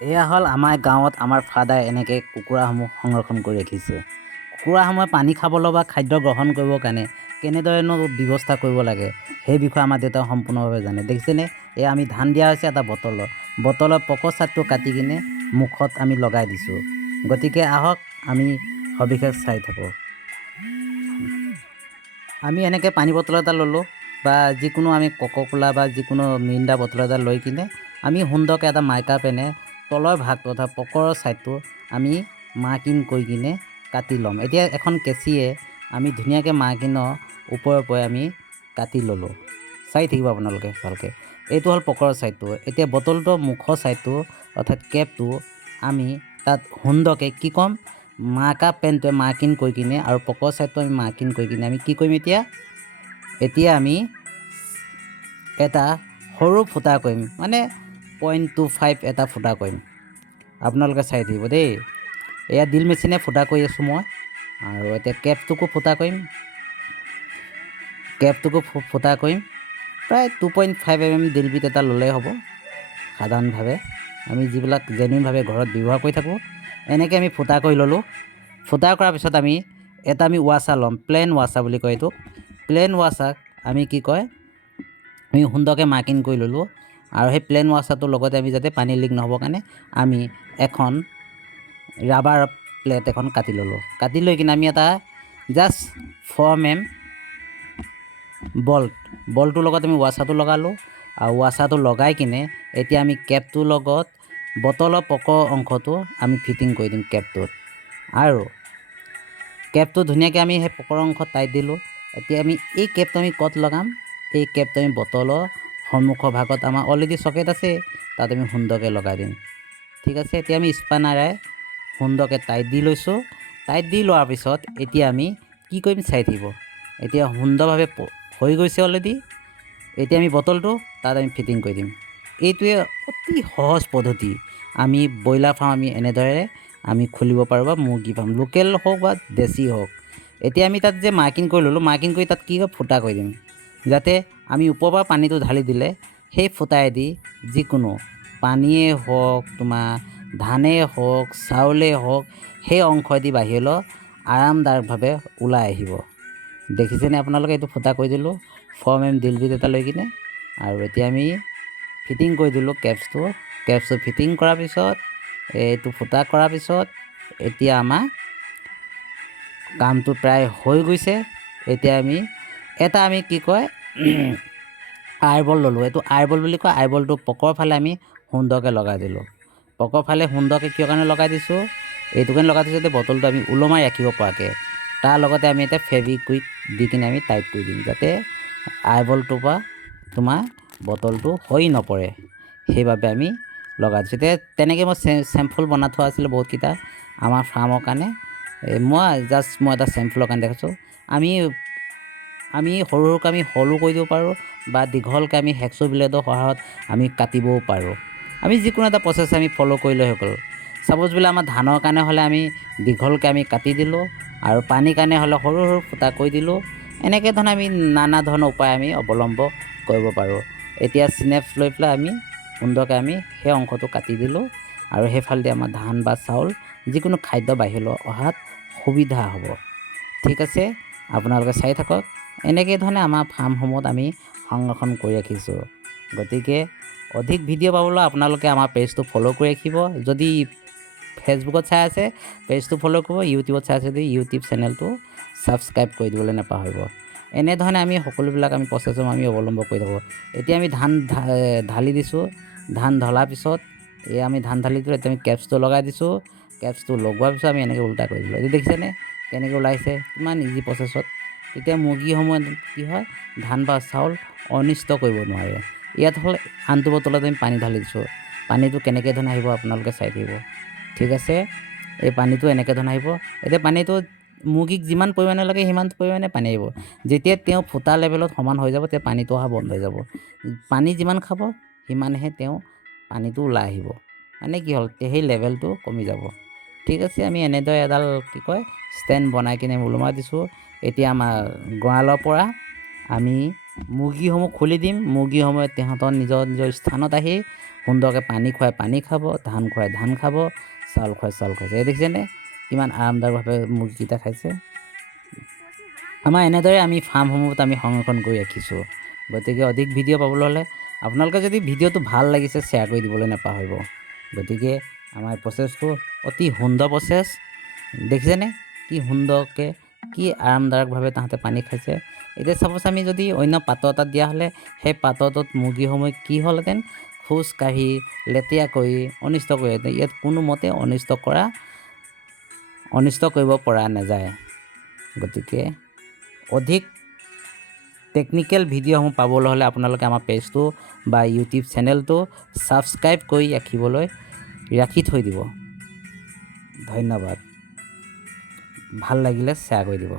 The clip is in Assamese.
এয়া হ'ল আমাৰ গাঁৱত আমাৰ ফাদাৰে এনেকৈ কুকুৰাসমূহ সংৰক্ষণ কৰি ৰাখিছে। কুকুৰাসমূহে পানী খাবলৈ বা খাদ্য গ্ৰহণ কৰিবৰ কাৰণে কেনেদৰেনো ব্যৱস্থা কৰিব লাগে সেই বিষয়ে আমাৰ দেউতাই সম্পূৰ্ণভাৱে জানে। দেখিছেনে, এয়া আমি ধান দিয়া হৈছে এটা বটলৰ পকৰ চাইডটো কাটি কিনে মুখত আমি লগাই দিছোঁ। গতিকে আহক আমি সবিশেষ চাই থাকোঁ। আমি এনেকৈ পানী বটল এটা ল'লোঁ বা যিকোনো আমি ক'লা বা যিকোনো মিৰিণ্ডা বটল এটা লৈ কিনে আমি সুন্দৰকৈ এটা মাইকা পেনে তলৰ ভাগটো অৰ্থাৎ পকৰৰ ছাইডটো আমি মাৰ্কিং কৰি কিনে কাটি ল'ম। এতিয়া এখন কেঁচিয়ে আমি ধুনীয়াকৈ মাৰ্কিঙৰ ওপৰে আমি কাটি ল'লোঁ। চাই থাকিব আপোনালোকে ভালকৈ। এইটো হ'ল পকৰৰ ছাইডটো। এতিয়া বটলটোৰ মুখৰ ছাইডটো অৰ্থাৎ কেপটো আমি তাত সুন্দৰকৈ কি ক'ম, মাৰ্কা পেনটোৱে মাৰ্কিং কৰি কিনে আৰু পকৰ ছাইডটো আমি মাৰ্কিং কৰি কিনে আমি কি কৰিম, এতিয়া আমি এটা সৰু ফুটা কৰিম, মানে 0.25 এটা ফুটা কৰিম। আপোনালোকে চাই থাকিব দেই। এয়া ড্ৰিল মেচিনে ফুটা কৰি আছোঁ মই। আৰু এতিয়া কেপটোকো ফুটা কৰিম, প্ৰায় 2.5 mm ড্ৰিল বিট এটা ল'লেই হ'ব। সাধাৰণভাৱে আমি যিবিলাক জেনুইনভাৱে ঘৰত ব্যৱহাৰ কৰি থাকোঁ এনেকৈ আমি ফুটা কৰি ল'লোঁ। ফুটা কৰাৰ পিছত আমি ৱাছাৰ ল'ম, প্লেন ৱাছাৰ বুলি কয় এইটো। প্লেন ৱাছাক আমি কি কয়, আমি সুন্দৰকৈ মাৰ্কিং কৰি ল'লোঁ। আৰু সেই প্লেন ৱাছাৰটোৰ লগতে আমি যাতে পানী লিক নহ'বৰ কাৰণে আমি এখন ৰাবাৰ প্লেট এখন কাটি ল'লোঁ। কাটি লৈ কিনে আমি এটা জাষ্ট 4 mm বলটোৰ লগত আমি ৱাছাৰটো লগালোঁ। আৰু ৱাছাৰটো লগাই কিনে এতিয়া আমি কেপটোৰ লগত বটলৰ পকৰ অংশটো আমি ফিটিং কৰি দিম কেপটোত। আৰু কেপটো ধুনীয়াকৈ আমি সেই পকৰ অংশত টাইট দিলোঁ। এতিয়া আমি এই কেপটো আমি ক'ত লগাম, এই কেপটো আমি বটলৰ সন্মুখৰ ভাগত আমাৰ অলৰেডি চকেট আছে, তাত আমি সুন্দৰকৈ লগাই দিম। ঠিক আছে, এতিয়া আমি স্পানাৰে সুন্দৰকৈ টাইট দি লৈছোঁ। টাইট দি লোৱাৰ পিছত এতিয়া আমি কি কৰিম চাই থাকিব। এতিয়া সুন্দৰভাৱে হৈ গৈছে অলৰেডি। এতিয়া আমি বটলটো তাত আমি ফিটিং কৰি দিম। এইটোৱে অতি সহজ পদ্ধতি। আমি ব্ৰইলাৰ ফাৰ্ম আমি এনেদৰে আমি খুলিব পাৰোঁ, বা মুৰ্গী ফাৰ্ম লোকেল হওক বা দেশী হওক। এতিয়া আমি তাত যে মাৰ্কিং কৰি ল'লোঁ, মাৰ্কিং কৰি তাত কি হয় ফুটা কৰি দিম, যাতে আমি ওপৰৰ পৰা পানীটো ঢালি দিলে সেই ফুটাইদি যিকোনো পানীয়ে হওক, তোমাৰ ধানেই হওক, চাউলেই হওক, সেই অংশদি বাহিৰলৈ আৰামদায়কভাৱে ওলাই আহিব। দেখিছেনে আপোনালোকে, এইটো ফুটা কৰি দিলোঁ 4 mm ড্ৰিল বিট এটা লৈ কিনে। আৰু এতিয়া আমি ফিটিং কৰি দিলোঁ কেপছটো ফিটিং কৰাৰ পিছত, এইটো ফুটা কৰাৰ পিছত এতিয়া আমাৰ কামটো প্ৰায় হৈ গৈছে। এতিয়া আমি কি কয় আইবল ল'লোঁ। এইটো আইবল বুলি কয়। আইবলটো পকৰ ফালে আমি সুন্দৰকৈ লগাই দিলোঁ। পকৰ ফালে সুন্দৰকৈ কিয় কাৰণে লগাই দিছোঁ, এইটো কাৰণে লগাই দিছোঁ যাতে বটলটো আমি ওলমাই ৰাখিব পৰাকৈ। তাৰ লগতে আমি এতিয়া ফেভিকুইক দি কিনে আমি টাইট কৰি দিম, যাতে আইবলটোৰ পৰা তোমাৰ বটলটো সৰি নপৰে, সেইবাবে আমি লগাই দিছোঁ। এতিয়া তেনেকৈ মই চেম্পল বনাই থোৱা আছিলে বহুতকেইটা আমাৰ ফাৰ্মৰ কাৰণে। মই এটা চেম্পলৰ কাৰণে দেখাইছোঁ। আমি সৰুকৈ আমি সৰু কৰি দিব পাৰোঁ, বা দীঘলকৈ আমি হেকচ' ব্লেডৰ সহায়ত আমি কাটিবও পাৰোঁ। আমি যিকোনো এটা প্ৰচেছ আমি ফ'ল' কৰিলে হৈ গ'ল। ছাপ'জ বোলে আমাৰ ধানৰ কাৰণে হ'লে আমি দীঘলকৈ আমি কাটি দিলোঁ, আৰু পানীৰ কাৰণে হ'লে সৰু ফুটা কৰি দিলোঁ। এনেকৈ ধৰণে আমি নানা ধৰণৰ উপায় আমি অৱলম্বন কৰিব পাৰোঁ। এতিয়া চিনেপছ লৈ পেলাই আমি সুন্দৰকৈ আমি সেই অংশটো কাটি দিলোঁ, আৰু সেইফালেদি আমাৰ ধান বা চাউল যিকোনো খাদ্য বাহিৰলৈ অহাত সুবিধা হ'ব। ঠিক আছে, আপোনালোকে চাই থাকক। এনেকৈ ধৰণে আমাৰ ফাৰ্মসমূহত আমি সংৰক্ষণ কৰি ৰাখিছোঁ। গতিকে অধিক ভিডিঅ' পাবলৈ আপোনালোকে আমাৰ পেজটো ফ'ল' কৰি ৰাখিব। যদি ফেচবুকত চাই আছে পেজটো ফ'ল' কৰিব, ইউটিউবত চাই আছে যদি ইউটিউব চেনেলটো ছাবস্ক্ৰাইব কৰি দিবলৈ নাপাহৰিব। এনেধৰণে আমি সকলোবিলাক আমি প্ৰচেছৰ আমি অৱলম্বন কৰি থাকোঁ। এতিয়া আমি ধান ঢালি দিছোঁ। ধান ঢলাৰ পিছত আমি ধান ঢালি দিলোঁ। এতিয়া আমি কেপছটো লগাই দিছোঁ। কেপছটো লগোৱাৰ পিছত আমি এনেকৈ উল্টা কৰি দিলোঁ। এতিয়া দেখিছেনে কেনেকৈ ওলাইছে, কিমান ইজি প্ৰচেছত। তেতিয়া মুৰ্গীসমূহে কি হয়, ধান বা চাউল অনিষ্ট কৰিব নোৱাৰে। ইয়াত হ'ল আনটো বটলত আমি পানী ঢালি দিছোঁ। পানীটো কেনেকৈ ধৰণে আহিব আপোনালোকে চাই থাকিব। ঠিক আছে, এই পানীটো এনেকৈ ধৰণে আহিব। এতিয়া পানীটো মুৰ্গীক যিমান পৰিমাণে লাগে সিমান পৰিমাণে পানী আহিব। যেতিয়া তেওঁ ফুটা লেভেলত সমান হৈ যাব, তেতিয়া পানীটো অহা বন্ধ হৈ যাব। পানী যিমান খাব সিমানেহে তেওঁ পানীটো ওলাই আহিব। মানে কি হ'ল, সেই লেভেলটো কমি যাব। ঠিক আছে, আমি এনেদৰে এডাল কি কয় ষ্টেণ্ড বনাই কিনে ওলমাই দিছোঁ। এতিয়া আমাৰ গঁৰালৰ পৰা আমি মুৰ্গীসমূহ খুলি দিম। মুৰ্গীসমূহে সিহঁতৰ নিজৰ নিজৰ স্থানত আহি সুন্দৰকৈ পানী খুৱাই পানী খাব, ধান খুৱাই ধান খাব, চাউল খুৱাই চাউল খাইছে। এই দেখিছেনে কিমান আৰামদায়কভাৱে মুৰ্গীকেইটা খাইছে। আমাৰ এনেদৰে আমি ফাৰ্মসমূহত আমি সংৰক্ষণ কৰি ৰাখিছোঁ। গতিকে অধিক ভিডিঅ' পাবলৈ হ'লে আপোনালোকে যদি ভিডিঅ'টো ভাল লাগিছে শ্বেয়াৰ কৰি দিবলৈ নাপাহৰিব। গতিকে আমাৰ প্ৰচেছটো অতি সুন্দৰ প্ৰচেছ। দেখিছেনে কি সুন্দৰকৈ কি আৰামদায়কভাৱে তাহাঁতে পানী খাইছে। এতিয়া চাপ'জ আমি যদি অন্য পাত্ৰ এটাত দিয়া হ'লে সেই পাত্ৰটোত মুৰ্গীসমূহে কি হ'লহেঁতেন খোজ কাঢ়ি লেতেৰা কৰি অনিষ্ট কৰিহেঁতেন। ইয়াত কোনোমতে অনিষ্ট কৰিব পৰা নাযায়। গতিকে অধিক টেকনিকেল ভিডিঅ'সমূহ পাবলৈ হ'লে আপোনালোকে আমাৰ পেজটো বা ইউটিউব চেনেলটো ছাবস্ক্ৰাইব কৰি ৰাখি থৈ দিব। ধন্যবাদ। ভাল লাগিলে শ্বেয়াৰ কৰি দিব।